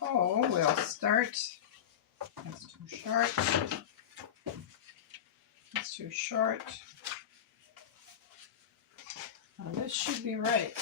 So we'll start. That's too short. That's too short. Now this should be right.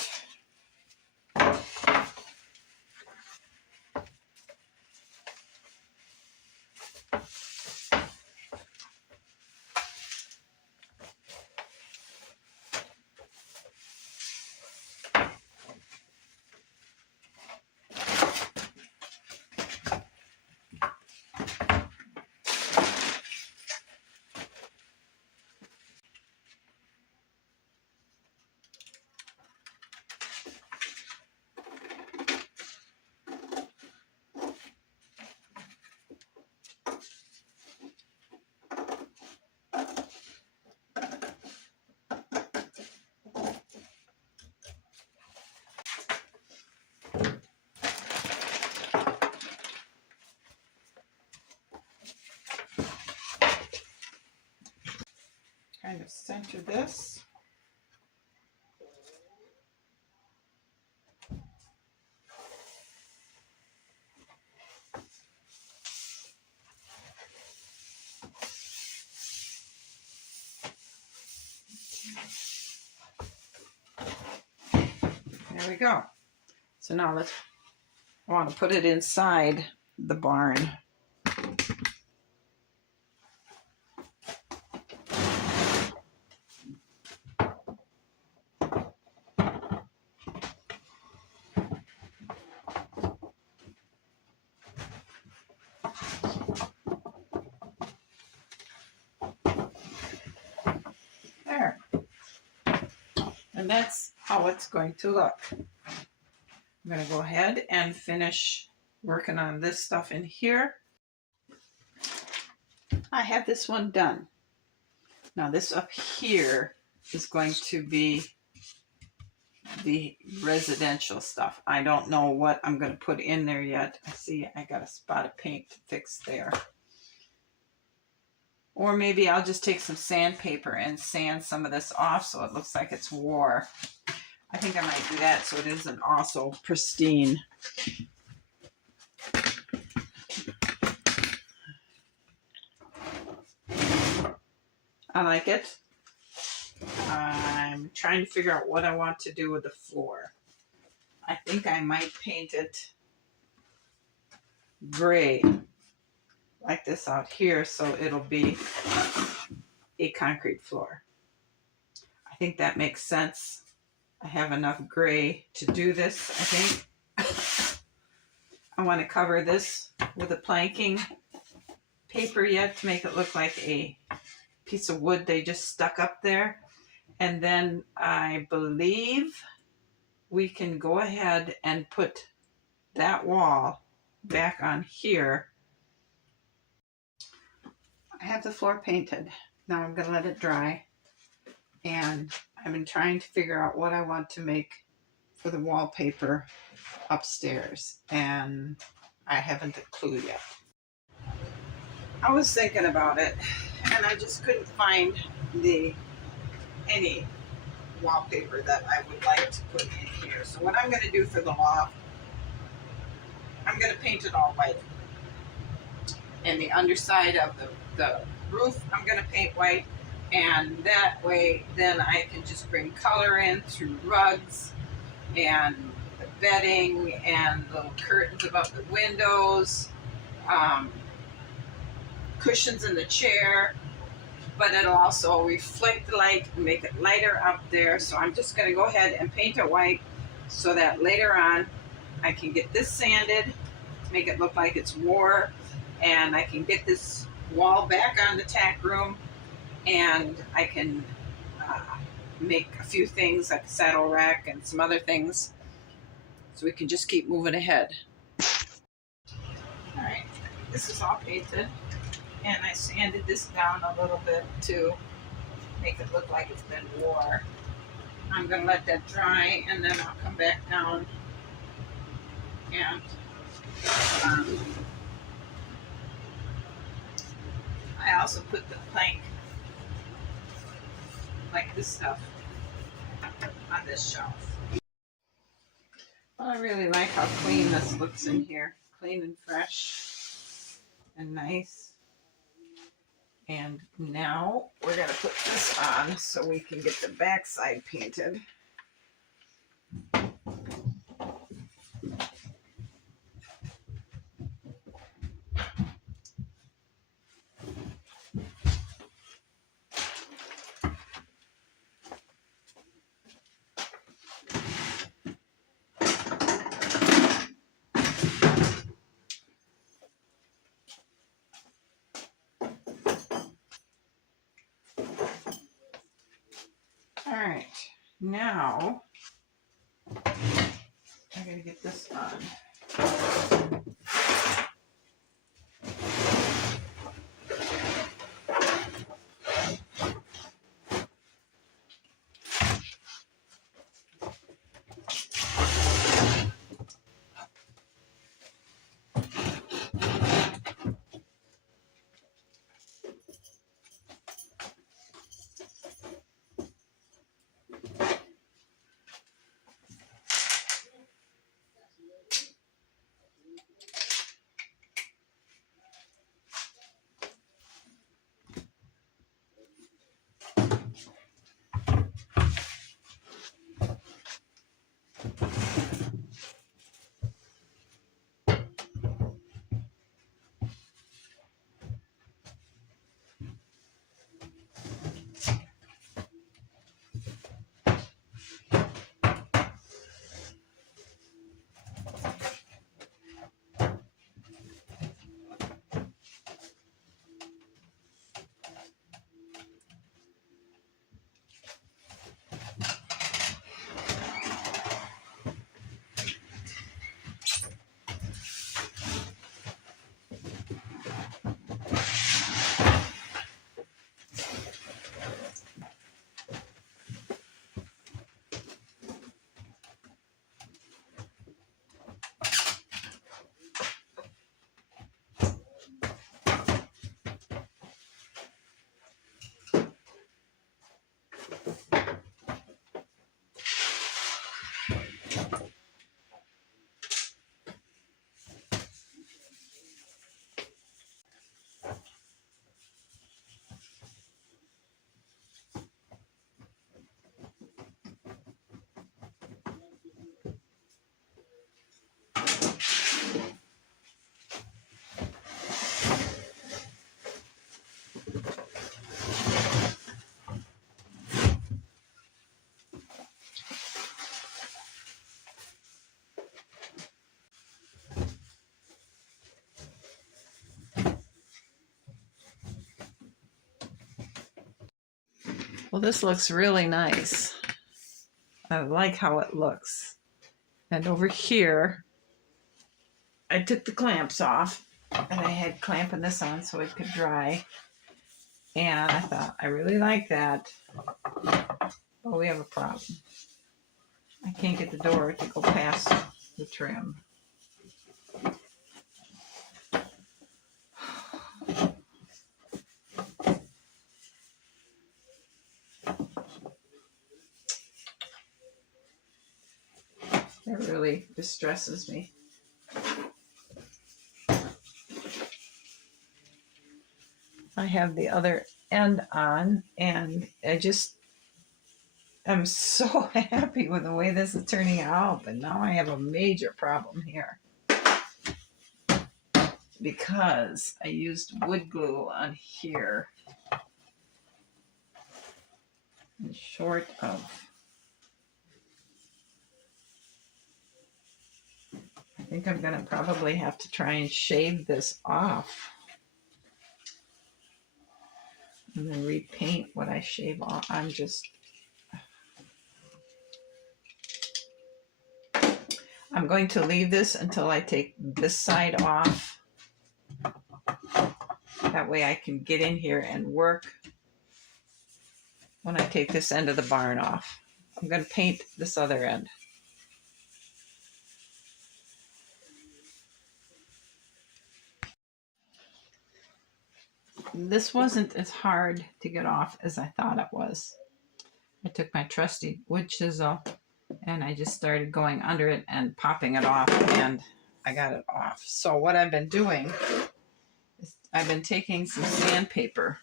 Kind of center this. There we go. So now I want to put it inside the barn. There. And that's how it's going to look. I'm going to go ahead and finish working on this stuff in here. I have this one done. Now this up here is going to be the residential stuff. I don't know what I'm going to put in there yet. I see I got a spot of paint to fix there. Or maybe I'll just take some sandpaper and sand some of this off so it looks like it's war. I think I might do that so it isn't also pristine. I like it. I'm trying to figure out what I want to do with the floor. I think I might paint it gray like this out here so it'll be a concrete floor. I think that makes sense. I have enough gray to do this, I think. I want to cover this with a planking paper yet to make it look like a piece of wood they just stuck up there. And then I believe we can go ahead and put that wall back on here. I have the floor painted. Now I'm going to let it dry. And I've been trying to figure out what I want to make for the wallpaper upstairs. And I haven't a clue yet. I was thinking about it and I just couldn't find any wallpaper that I would like to put in here. So what I'm going to do for the loft, I'm going to paint it all white. And the underside of the roof, I'm going to paint white. And that way, then I can just bring color in through rugs and the bedding and little curtains above the windows, cushions in the chair. But it'll also reflect the light and make it lighter up there. So I'm just going to go ahead and paint it white so that later on I can get this sanded to make it look like it's war. And I can get this wall back on the tack room. And I can make a few things like a saddle rack and some other things. So we can just keep moving ahead. All right, this is all painted. And I sanded this down a little bit to make it look like it's been wore. I'm going to let that dry and then I'll come back down and I also put the plank, like this stuff, on this shelf. Well, I really like how clean this looks in here. clean and fresh and nice. And now we're going to put this on so we can get the backside painted. All right, now I gotta get this on. Well, this looks really nice. I like how it looks. And over here, I took the clamps off and I had clamping this on so it could dry. And I thought, I really like that. But we have a problem. I can't get the door to go past the trim. That really distresses me. I have the other end on, and I'm so happy with the way this is turning out, but now I have a major problem here because I used wood glue on here. And short of, I think I'm gonna probably have to try and shave this off and then repaint what I shave off. I'm going to leave this until I take this side off. That way I can get in here and work when I take this end of the barn off. I'm going to paint this other end. This wasn't as hard to get off as I thought it was. I took my trusty wood chisel and I just started going under it and popping it off, and I got it off. So what I've been doing is I've been taking some sandpaper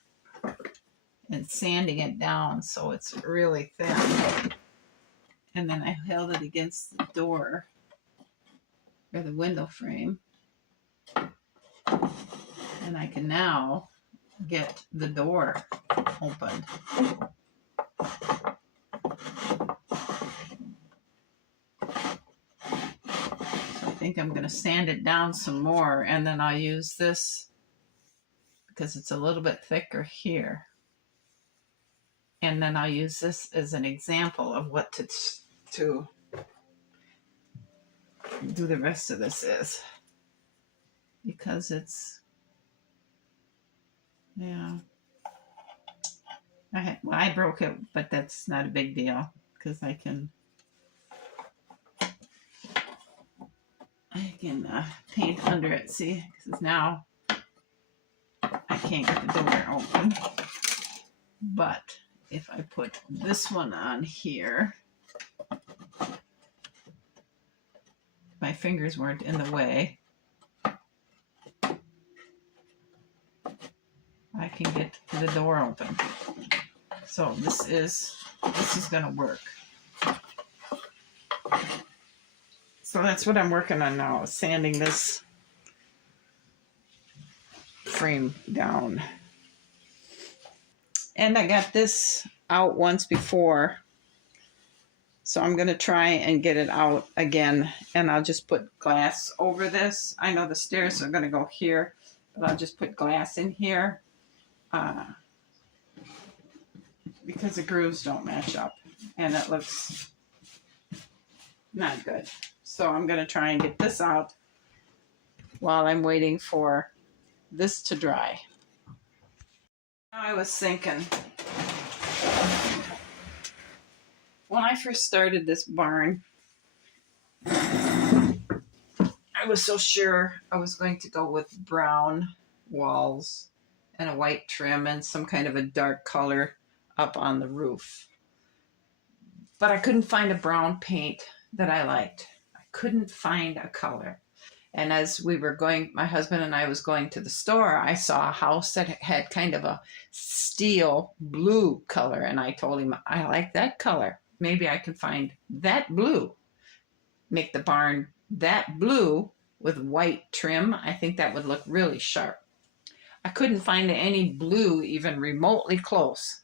and sanding it down so it's really thin. And then I held it against the door or the window frame. And I can now get the door opened. So I think I'm going to sand it down some more, and then I'll use this because it's a little bit thicker here. And then I'll use this as an example of what to do the rest of this is. Because it's, yeah. I broke it, but that's not a big deal because I can paint under it. See, because now I can't get the door open. But if I put this one on here, my fingers weren't in the way, I can get the door open. So this is going to work. So that's what I'm working on now, sanding this frame down. And I got this out once before, so I'm going to try and get it out again, and I'll just put glass over this. I know the stairs are going to go here, but I'll just put glass in here because the grooves don't match up, and it looks not good. So I'm going to try and get this out while I'm waiting for this to dry. I was thinking, when I first started this barn, I was so sure I was going to go with brown walls and a white trim and some kind of a dark color up on the roof. But I couldn't find a brown paint that I liked. I couldn't find a color. And as we were going, my husband and I was going to the store, I saw a house that had kind of a steel blue color. And I told him, I like that color. Maybe I can find that blue. Make the barn that blue with white trim. I think that would look really sharp. I couldn't find any blue even remotely close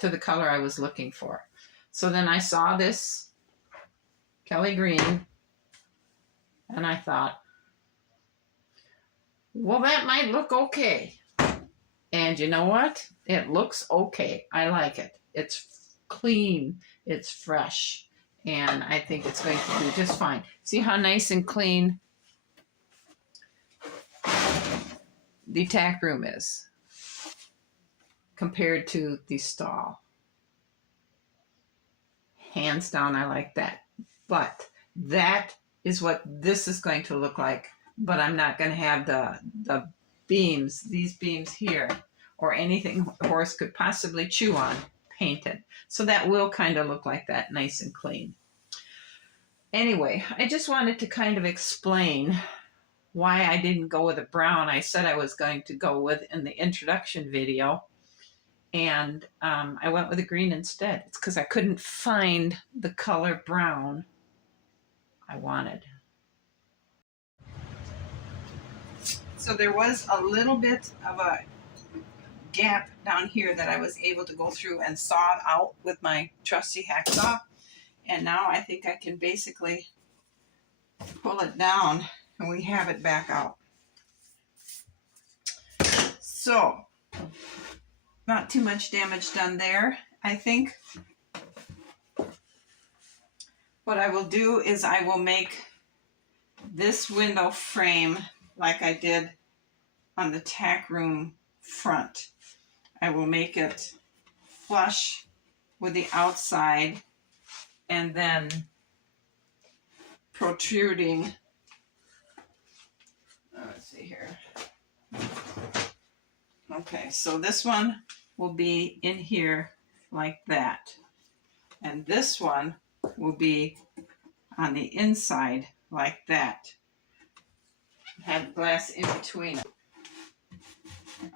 to the color I was looking for. So then I saw this Kelly green, and I thought, well, that might look okay. And you know what? It looks okay. I like it. It's clean. It's fresh. And I think it's going to do just fine. See how nice and clean the tack room is compared to the stall. Hands down, I like that. But that is what this is going to look like. But I'm not going to have the beams, these beams here, or anything Horace could possibly chew on, painted. So that will kind of look like that, nice and clean. Anyway, I just wanted to kind of explain why I didn't go with a brown I said I was going to go with in the introduction video. And I went with a green instead. It's because I couldn't find the color brown I wanted. So there was a little bit of a gap down here that I was able to go through and saw it out with my trusty hacksaw. And now I think I can basically pull it down and we have it back out. So, not too much damage done there. I think what I will do is I will make this window frame like I did on the tack room front. I will make it flush with the outside and then protruding. Let's see here. Okay, so this one will be in here like that. And this one will be on the inside like that. have glass in between it.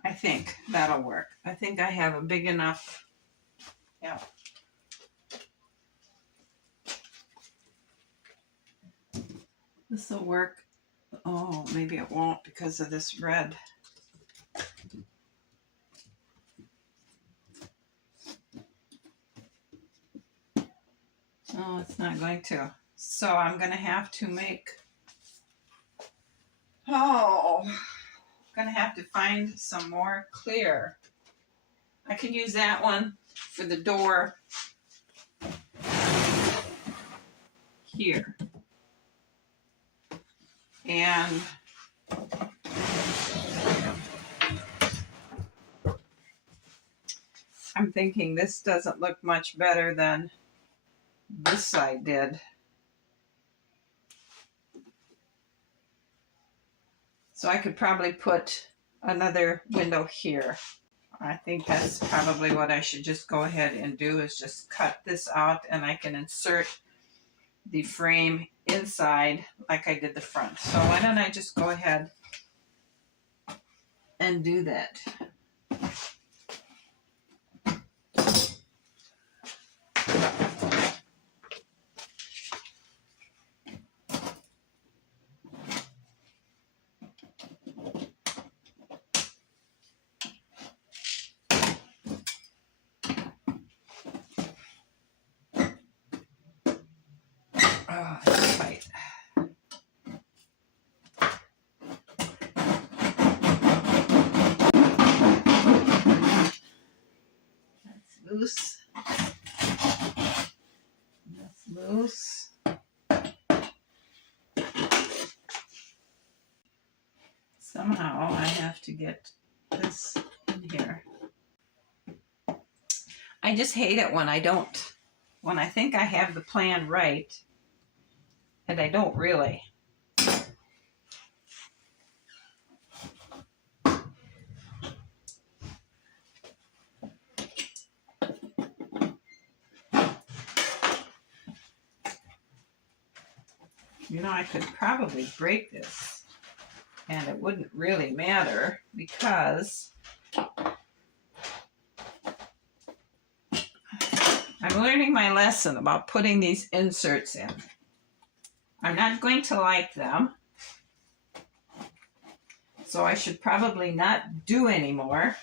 I think that'll work. I think I have a big enough, yeah. This will work. Oh, maybe it won't because of this red. Oh, it's not going to. So I'm going to have to make, I'm going to have to find some more clear. I can use that one for the door here. And I'm thinking this doesn't look much better than this side did. So I could probably put another window here. I think that's probably what I should just go ahead and do, is just cut this out, and I can insert the frame inside like I did the front. So why don't I just go ahead and do that. Oh, that's tight. That's loose. That's loose. Somehow I have to get this in here. I just hate it when I don't, when I think I have the plan right, and I don't really. You know, I could probably break this and it wouldn't really matter because I'm learning my lesson about putting these inserts in. I'm not going to like them, so I should probably not do anymore.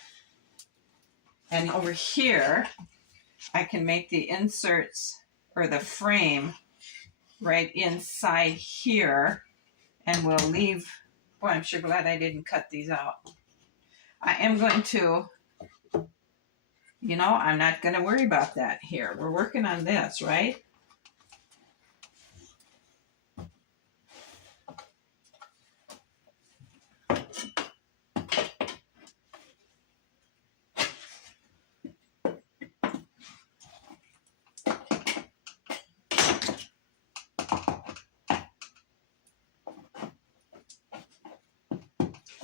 And over here, I can make the inserts or the frame right inside here, and we'll leave. Boy, I'm sure glad I didn't cut these out. I am going to, you know, I'm not going to worry about that here. We're working on this, right?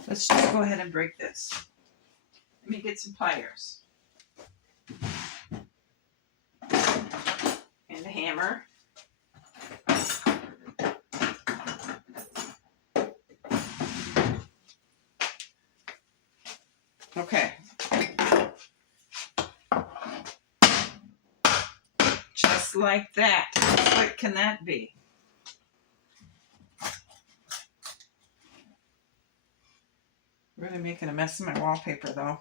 Let's just go ahead and break this. Let me get some pliers. And a hammer. Okay. Just like that. What can that be? Really making a mess of my wallpaper though.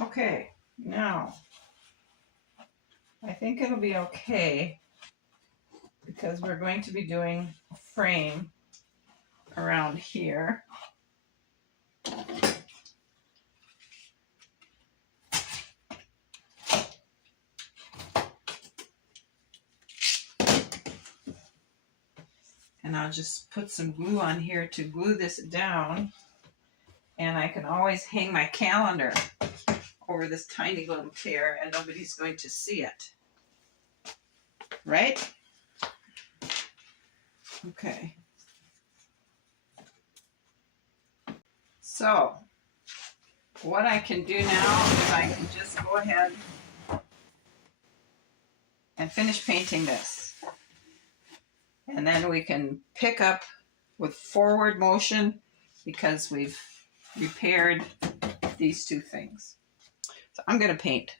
Okay, now I think it'll be okay because we're going to be doing a frame around here. And I'll just put some glue on here to glue this down. And I can always hang my calendar over this tiny little tear and nobody's going to see it. Right? Okay. So what I can do now is I can just go ahead and finish painting this. And then we can pick up with forward motion because we've repaired these two things. So I'm going to paint.